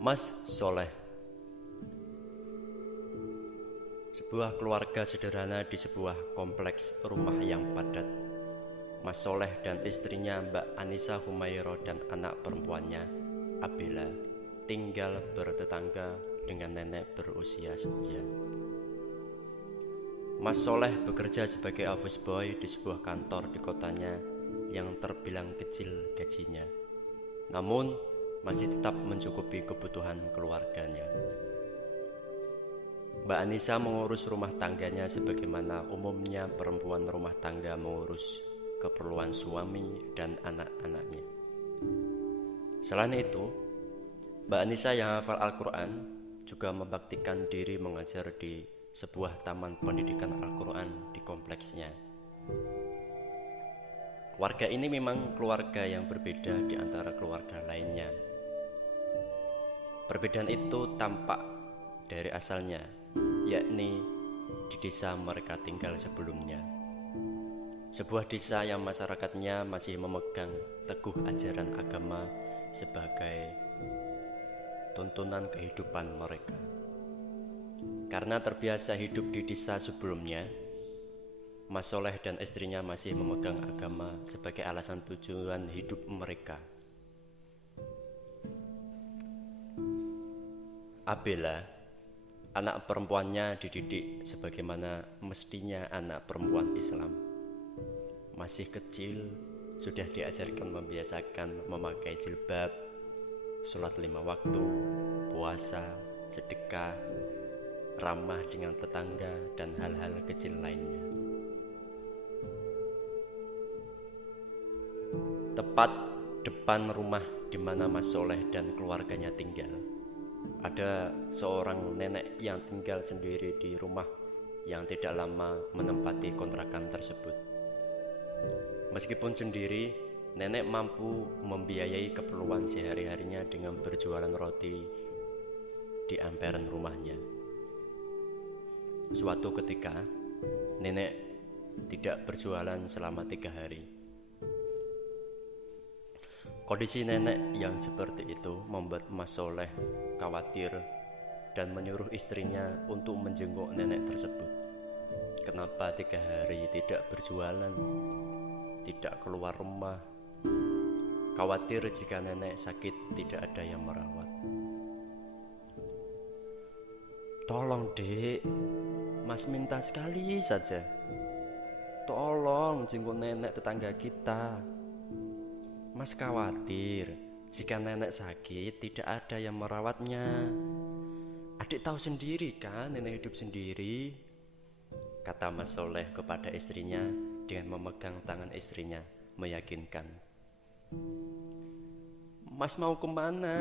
Mas Soleh. Sebuah keluarga sederhana di sebuah kompleks rumah yang padat. Mas Soleh dan istrinya Mbak Anissa Humairo dan anak perempuannya Abela tinggal bertetangga dengan nenek berusia senja. Mas Soleh bekerja sebagai office boy di sebuah kantor di kotanya yang terbilang kecil gajinya, namun masih tetap mencukupi kebutuhan keluarganya. Mbak Anissa mengurus rumah tangganya sebagaimana umumnya perempuan rumah tangga mengurus keperluan suami dan anak-anaknya. Selain itu, Mbak Anissa yang hafal Al-Quran juga membaktikan diri mengajar di sebuah taman pendidikan Al-Quran di kompleksnya. Keluarga ini memang keluarga yang berbeda di antara keluarga lainnya. Perbedaan itu tampak dari asalnya, yakni di desa mereka tinggal sebelumnya. Sebuah desa yang masyarakatnya masih memegang teguh ajaran agama sebagai tuntunan kehidupan mereka. Karena terbiasa hidup di desa sebelumnya, Mas Soleh dan istrinya masih memegang agama sebagai alasan tujuan hidup mereka. Abela, anak perempuannya dididik sebagaimana mestinya anak perempuan Islam. Masih kecil, sudah diajarkan membiasakan memakai jilbab, sholat 5 waktu, puasa, sedekah, ramah dengan tetangga, dan hal-hal kecil lainnya. Tepat depan rumah di mana Mas Soleh dan keluarganya tinggal, ada seorang nenek yang tinggal sendiri di rumah yang tidak lama menempati kontrakan tersebut. Meskipun sendiri, nenek mampu membiayai keperluan sehari-harinya dengan berjualan roti di emperan rumahnya. Suatu ketika, nenek tidak berjualan selama 3 hari. Kondisi nenek yang seperti itu membuat Mas Soleh khawatir dan menyuruh istrinya untuk menjenguk nenek tersebut. Kenapa 3 hari tidak berjualan, tidak keluar rumah? Khawatir jika nenek sakit tidak ada yang merawat. Tolong dek, Mas minta sekali saja. Tolong jenguk nenek tetangga kita. Mas khawatir jika nenek sakit tidak ada yang merawatnya. Adik tahu sendiri kan nenek hidup sendiri, kata Mas Soleh kepada istrinya dengan memegang tangan istrinya meyakinkan. Mas mau kemana?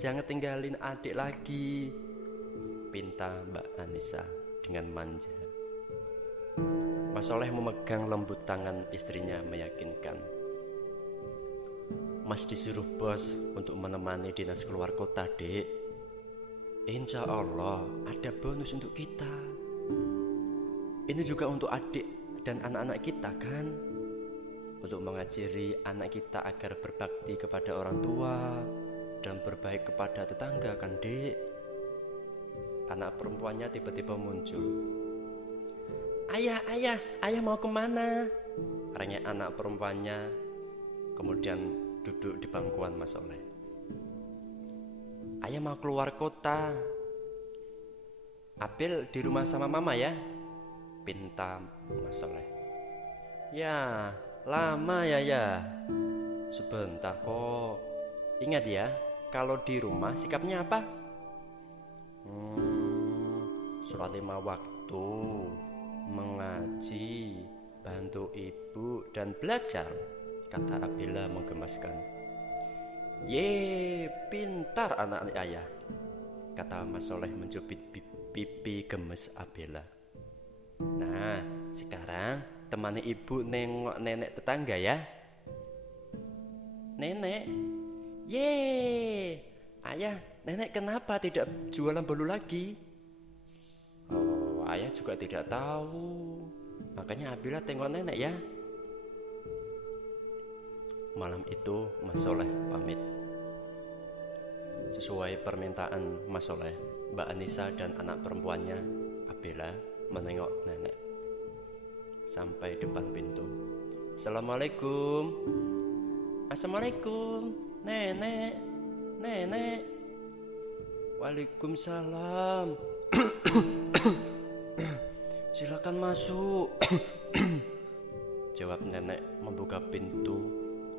Jangan tinggalin adik lagi, pinta Mbak Anissa dengan manja. Mas Soleh memegang lembut tangan istrinya meyakinkan. Mas disuruh bos untuk menemani dinas keluar kota, dek. Insya Allah ada bonus untuk kita. Ini juga untuk adik dan anak-anak kita kan, untuk mengajari anak kita agar berbakti kepada orang tua dan berbaik kepada tetangga kan, dek. Anak perempuannya tiba-tiba muncul. Ayah mau kemana? Rengek anak perempuannya, kemudian duduk di bangkuan Mas Soleh. Ayah mau keluar kota. Abel di rumah sama mama ya, pinta Mas Soleh. Ya, lama ya. Sebentar kok. Ingat ya, kalau di rumah sikapnya apa? Sholat 5 waktu, mengaji, bantu ibu dan belajar, kata Abela menggemaskan. Ye, pintar anak ayah, kata Mas Soleh mencubit pipi gemes Abela. Nah, sekarang temani ibu nengok nenek tetangga ya. Nenek? Ye, ayah, nenek kenapa tidak jualan bolu lagi? Oh, ayah juga tidak tahu. Makanya Abela tengok nenek ya. Malam itu Mas Soleh pamit. Sesuai permintaan Mas Soleh, Mbak Anissa dan anak perempuannya, Abela, menengok nenek sampai depan pintu. Assalamualaikum. Assalamualaikum, nenek. Nenek. Waalaikumsalam. Silakan masuk. Jawab nenek membuka pintu,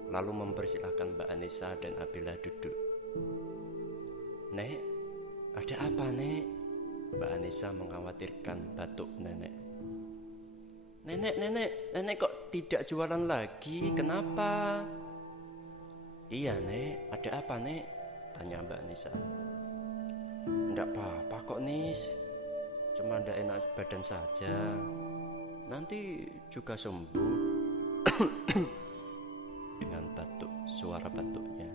lalu mempersilahkan Mbak Anissa dan Abela duduk. Nek, ada apa nek? Mbak Anissa mengkhawatirkan batuk nenek. Nenek kok tidak jualan lagi? Kenapa? Iya nek, ada apa nek? Tanya Mbak Anissa. Nggak apa-apa kok Nis, cuma nggak enak badan saja. Nanti juga sembuh. Dengan batuk, suara batuknya.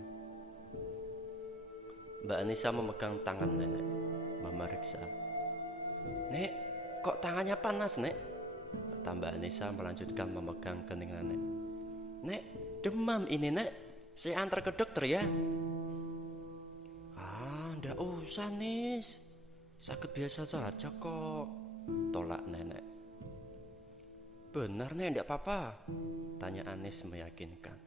Mbak Anissa memegang tangan nenek, memeriksa. Nek, kok tangannya panas nek? Kata Mbak Anissa melanjutkan memegang kening nenek. Nek, demam ini nek, saya antar ke dokter ya. Ndak usah Nis, sakit biasa saja kok, tolak nenek. Benar nek, ndak apa-apa, tanya Anis meyakinkan.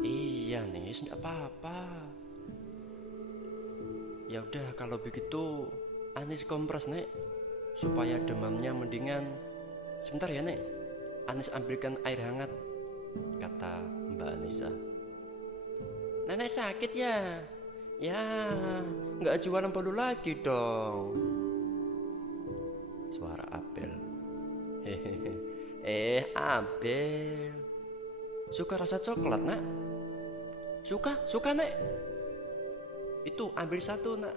Iya Nis, ndak apa-apa. Ya udah kalau begitu Anis kompres nek, supaya demamnya mendingan. Sebentar ya nek, Anis ambilkan air hangat, kata Mbak Anissa. Nenek sakit ya? Ya, nggak jualan bolu lagi dong. Suara Abel. Abel, suka rasa coklat nak? Suka nek. Itu ambil satu nak,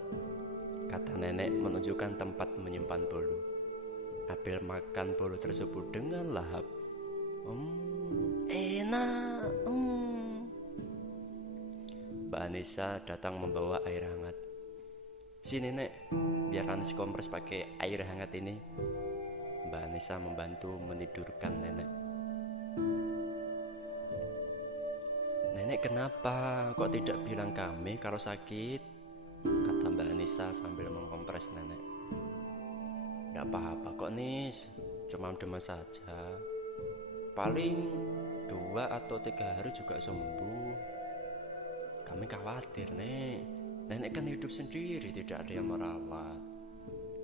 kata nenek menunjukkan tempat menyimpan bolu. Abel makan bolu tersebut dengan lahap. Enak. Mbak Anissa datang membawa air hangat. Sini nek, biar Anis kompres pakai air hangat ini. Mbak Anissa membantu menidurkan nenek. Nenek kenapa? Kok tidak bilang kami kalau sakit? Kata Mbak Anissa sambil mengkompres nenek. Gak apa-apa kok Nis, cuma demam saja. Paling 2 atau 3 hari juga sembuh. Kami khawatir nek, nenek kan hidup sendiri, tidak ada yang merawat.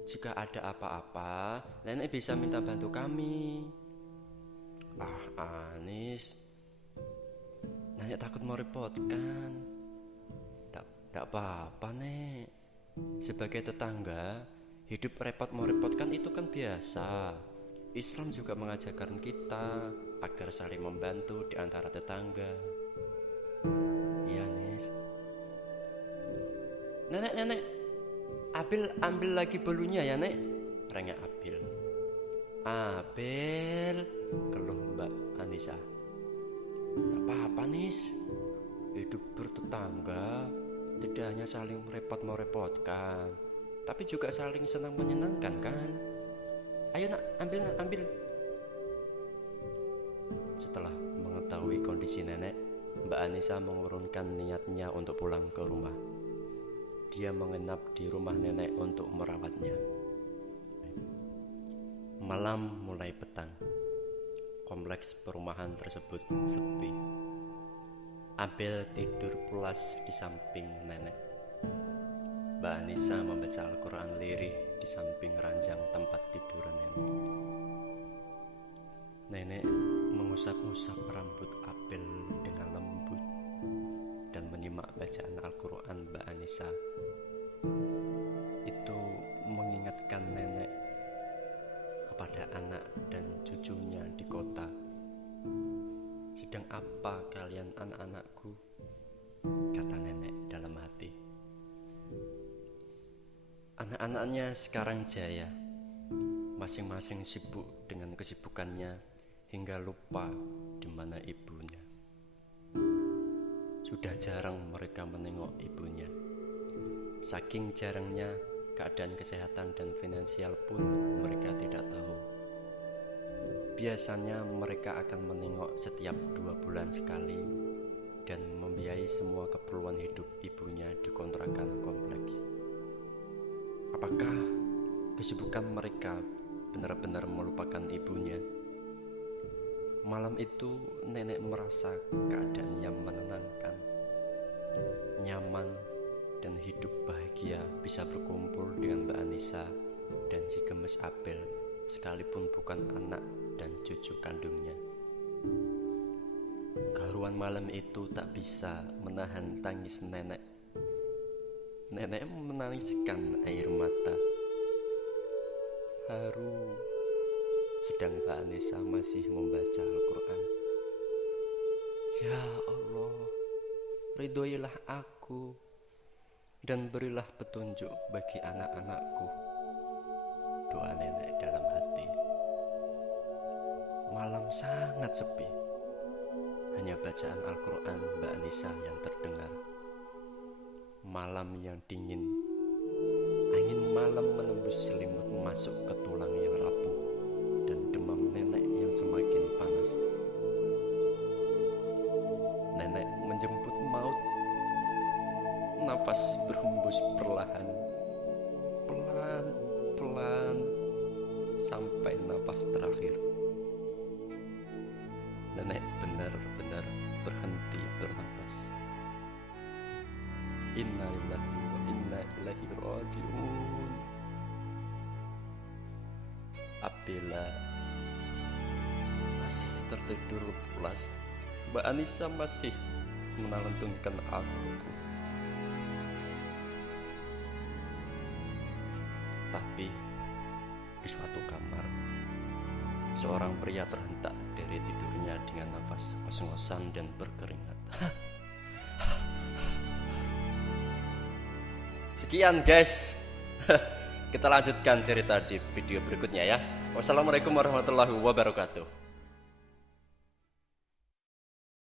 Jika ada apa-apa, nenek bisa minta bantu kami. Anis, nenek takut merepotkan. Tidak apa-apa nek, sebagai tetangga, hidup repot merepotkan itu kan biasa. Islam juga mengajarkan kita agar saling membantu di antara tetangga. Iya Nis. Nenek, Abel ambil lagi bolunya ya nek, rengek Abel. Abel, keluh Mbak Anissa. Gak apa-apa Nis, hidup bertetangga tidak hanya saling merepotkan, tapi juga saling senang menyenangkan kan. Ayo nak, ambil. Setelah mengetahui kondisi nenek, Mbak Anissa mengurungkan niatnya untuk pulang ke rumah. Dia menginap di rumah nenek untuk merawatnya. Malam mulai petang. Kompleks perumahan tersebut sepi. Abel tidur pulas di samping nenek. Mbak Anissa membaca Al-Quran lirih di samping ranjang tempat tidur nenek. Nenek mengusap-usap rambut Abel dengan lembut dan menyimak bacaan Al-Quran Mbak Anissa. Itu mengingatkan nenek kepada anak dan cucunya di kota. Sedang apa kalian anak-anakku? Kata nenek dalam hati. Anak-anaknya sekarang jaya, masing-masing sibuk dengan kesibukannya hingga lupa di mana ibunya. Sudah jarang mereka menengok ibunya. Saking jarangnya, keadaan kesehatan dan finansial pun mereka tidak tahu. Biasanya mereka akan menengok setiap 2 bulan sekali, dan membiayai semua keperluan hidup ibunya di kontrakan kompleks. Apakah kesibukan mereka benar-benar melupakan ibunya? Malam itu nenek merasa keadaannya menenangkan, nyaman, dan hidup bahagia bisa berkumpul dengan Mbak Anissa dan si gemes Abel, sekalipun bukan anak dan cucu kandungnya. Keharuan malam itu tak bisa menahan tangis nenek. Nenek menangiskan air mata. Haru, sedang Mbak Anissa masih membaca Al-Quran. Ya Allah, ridhoilah aku dan berilah petunjuk bagi anak-anakku, doa nenek dalam hati. Malam sangat sepi, hanya bacaan Al-Quran Mbak Anissa yang terdengar. Malam yang dingin, angin malam menembus selimut masuk ke tulang yang rapuh dan demam nenek yang semakin panas. Nenek menjemput maut. Nafas berhembus perlahan, pelan-pelan sampai nafas terakhir. Nenek benar-benar berhenti bernafas. Inna lillahi wa inna ilaihi raji'un. Apabila masih tertidur pulas, Mbak Anissa masih melantunkan Al-Quran. Tapi di suatu kamar, seorang pria terhentak dari tidurnya dengan nafas ngos-ngosan dan berkeringat. Sekian guys, kita lanjutkan cerita di video berikutnya ya. Wassalamualaikum warahmatullahi wabarakatuh.